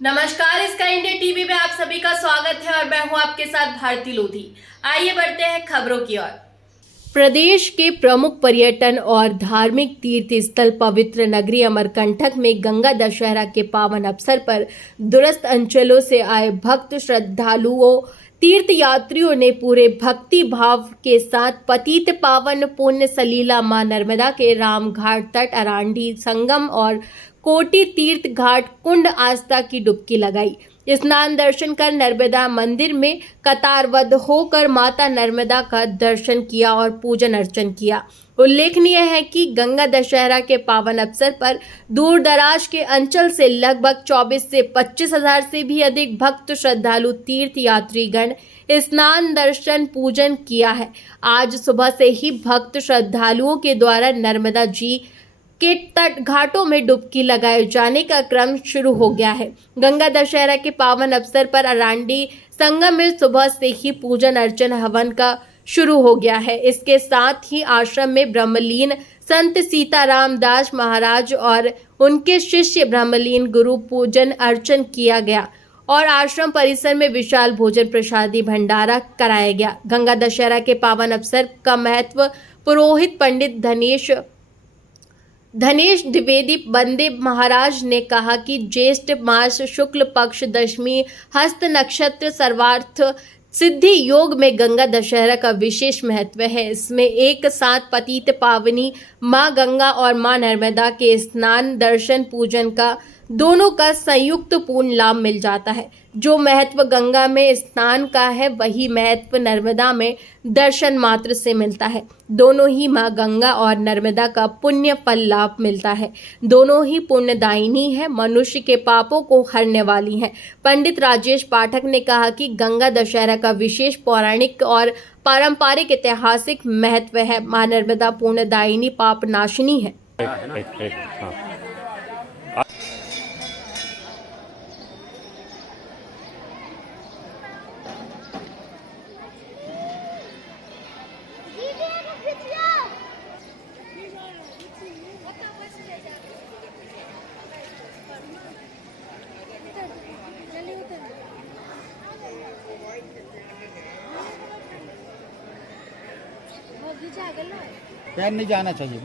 नमस्कार, इसका India TV में आप सभी का स्वागत है और मैं हूं आपके साथ भारती लोधी। आइए बढ़ते हैं खबरों की ओर। प्रदेश के प्रमुख पर्यटन और धार्मिक तीर्थ स्थल पवित्र नगरी अमरकंटक में गंगा दशहरा के पावन अवसर पर दूरस्थ अंचलों से आए भक्त श्रद्धालुओं तीर्थ यात्रियों ने पूरे भक्ति भाव के साथ पतित पावन पुण्य सलीला मां नर्मदा के रामघाट तट अरांडी संगम और कोटि तीर्थ घाट कुंड आस्था की डुबकी लगाई। स्नान दर्शन कर नर्मदा मंदिर में कतारबद्ध होकर माता नर्मदा का दर्शन किया और पूजन अर्चन किया। उल्लेखनीय है कि गंगा दशहरा के पावन अवसर पर दूर दराज के अंचल से लगभग 24 से 25 हजार से भी अधिक भक्त श्रद्धालु तीर्थ यात्रीगण स्नान दर्शन पूजन किया है। आज सुबह से ही भक्त श्रद्धालुओं के द्वारा नर्मदा जी के तट घाटों में डुबकी लगाए जाने का क्रम शुरू हो गया है। गंगा दशहरा के पावन अवसर पर अरांडी संगम में सुबह से ही पूजन अर्चन हवन का शुरू हो गया है। इसके साथ ही आश्रम में ब्रह्मलीन संत सीताराम दास महाराज और उनके शिष्य ब्रह्मलीन गुरु पूजन अर्चन किया गया और आश्रम परिसर में विशाल भोजन प्रसादी भंडारा कराया गया। गंगा दशहरा के पावन अवसर का महत्व पुरोहित पंडित धनेश द्विवेदी बंदे महाराज ने कहा कि ज्येष्ठ मास शुक्ल पक्ष दशमी हस्त नक्षत्र सर्वार्थ सिद्धि योग में गंगा दशहरा का विशेष महत्व है। इसमें एक साथ पतित पावनी मां गंगा और मां नर्मदा के स्नान दर्शन पूजन का दोनों का संयुक्त पूर्ण लाभ मिल जाता है। जो महत्व गंगा में स्नान का है वही महत्व नर्मदा में दर्शन मात्र से मिलता है। दोनों ही मां गंगा और नर्मदा का पुण्य फल लाभ मिलता है। दोनों ही पुण्यदायिनी है, मनुष्य के पापों को हरने वाली हैं। पंडित राजेश पाठक ने कहा कि गंगा दशहरा का विशेष पौराणिक और पारंपरिक ऐतिहासिक महत्व है। मां नर्मदा पुण्यदायिनी पाप नाशिनी है। पैर नहीं जाना चाहिए।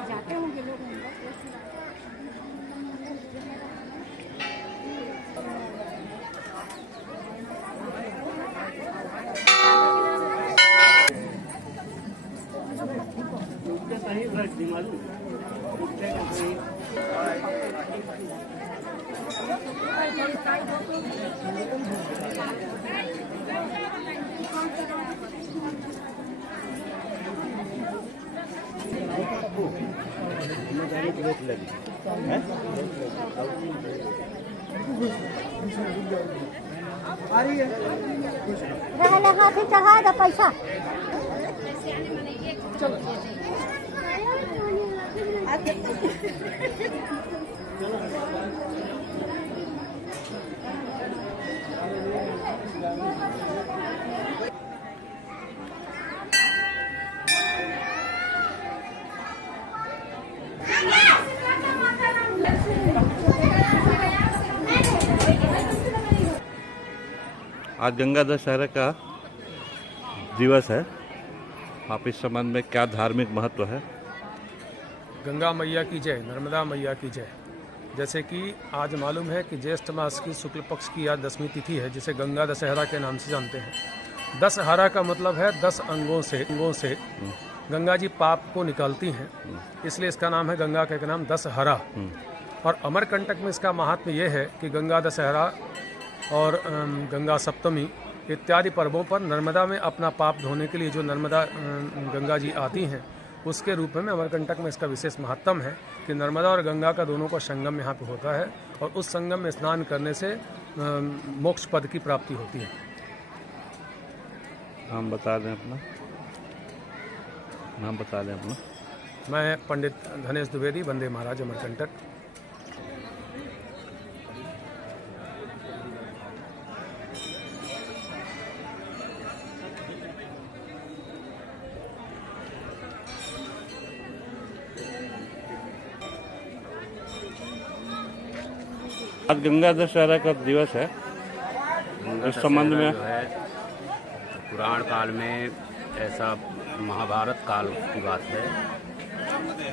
जाते होंगे लोग चढ़ा दो पैसा। आज गंगा दशहरा का दिवस है। आप इस संबंध में क्या धार्मिक महत्व है? गंगा मैया की जय, नर्मदा मैया की जय। जैसे कि आज मालूम है कि ज्येष्ठ मास की शुक्ल पक्ष की आज 10वीं तिथि है, जिसे गंगा दशहरा के नाम से जानते हैं। 10 हरा का मतलब है 10 अंगों से गंगा जी पाप को निकालती हैं, इसलिए इसका नाम है गंगा का नाम 10 हरा। और अमरकंटक में इसका महात्म्य ये है कि गंगा दशहरा और गंगा सप्तमी इत्यादि पर्वों पर नर्मदा में अपना पाप धोने के लिए जो नर्मदा गंगा जी आती हैं, उसके रूप में अमरकंटक में इसका विशेष महत्व है कि नर्मदा और गंगा का दोनों का संगम यहाँ पे होता है और उस संगम में स्नान करने से मोक्ष पद की प्राप्ति होती है। नाम बता दें अपना। नाम बता दें अपना। मैं पंडित धनेश द्विवेदी, बंदे महाराज अमरकंटक। आज गंगा दशहरा का दिवस है, इस संबंध में जो है पुराण काल में ऐसा महाभारत काल की बात है।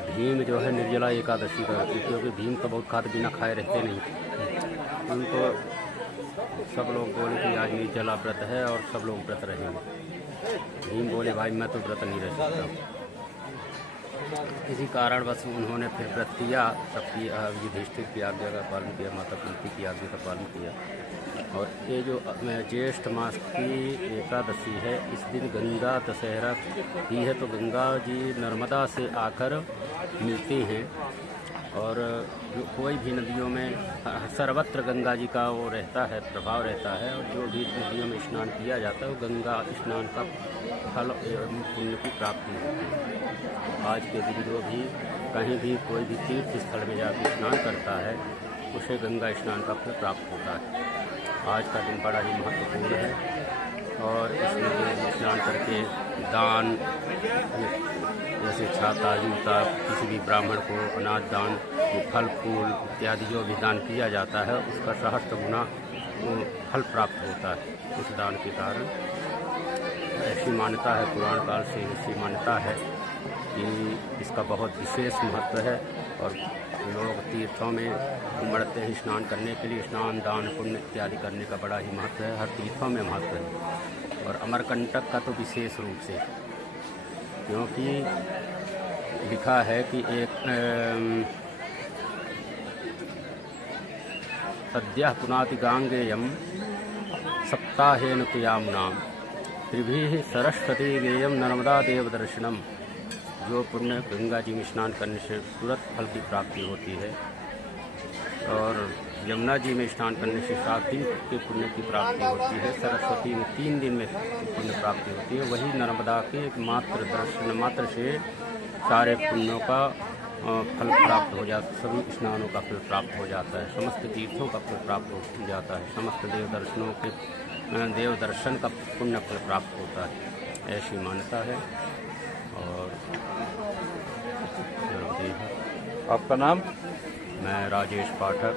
भीम जो है निर्जला एकादशी करते, क्योंकि भीम तो बहुत खाते बिना खाए रहते नहीं थे। उनको सब लोग बोले कि आज निर्जला व्रत है और सब लोग व्रत रहेंगे। भीम बोले भाई मैं तो व्रत नहीं रह सकता। इसी कारण बस उन्होंने फिर व्रत किया, सबकी युधिष्ठिर की आज्ञा का पालन किया, माता कुंती की आज्ञा का पालन किया। और ये जो ज्येष्ठ मास की एकादशी है, इस दिन गंगा दशहरा ही है, तो गंगा जी नर्मदा से आकर मिलती हैं। और कोई भी नदियों में सर्वत्र गंगा जी का वो रहता है, प्रभाव रहता है। और जो भी नदियों में स्नान किया जाता है वो गंगा स्नान का फल एवं पुण्य की प्राप्ति होती है। आज के दिन जो भी कहीं भी कोई भी तीर्थ स्थल में जाकर स्नान करता है उसे गंगा स्नान का फल प्राप्त होता है। आज का दिन बड़ा ही महत्वपूर्ण है और इसमें स्नान करके दान, जैसे छाता जूता, किसी भी ब्राह्मण को अनाज दान, फल फूल इत्यादि जो भी दान किया जाता है उसका सहस्त्र गुना फल प्राप्त होता है उस दान के कारण। ऐसी मान्यता है, पुराण काल से ऐसी मान्यता है कि इसका बहुत विशेष महत्व है। और लोग तीर्थों में उमड़ते हैं स्नान करने के लिए। स्नान दान पुण्य इत्यादि करने का बड़ा ही महत्व है, हर तीर्थों में महत्व है। और अमरकंटक का तो विशेष रूप से, क्योंकि लिखा है कि एक सद्यः पुनाति गांगेयम सप्ताहेन तुयाम्नाम त्रिभिः सरस्वती गेयम नर्मदा देव दर्शनम। जो पुण्य गंगा जी में स्नान करने से तुरंत फल की प्राप्ति होती है और यमुना जी में स्नान करने से 7 दिन के पुण्य की प्राप्ति होती है। सरस्वती में 3 दिन में पुण्य प्राप्ति होती है। वही नर्मदा के मात्र दर्शन मात्र से सारे पुण्यों का फल प्राप्त हो जाता है, सभी स्नानों का फल प्राप्त हो जाता है, समस्त तीर्थों का फल प्राप्त हो जाता है, समस्त देव दर्शन का पुण्य फल प्राप्त होता है। ऐसी मान्यता है। और आपका नाम? मैं राजेश पाठक,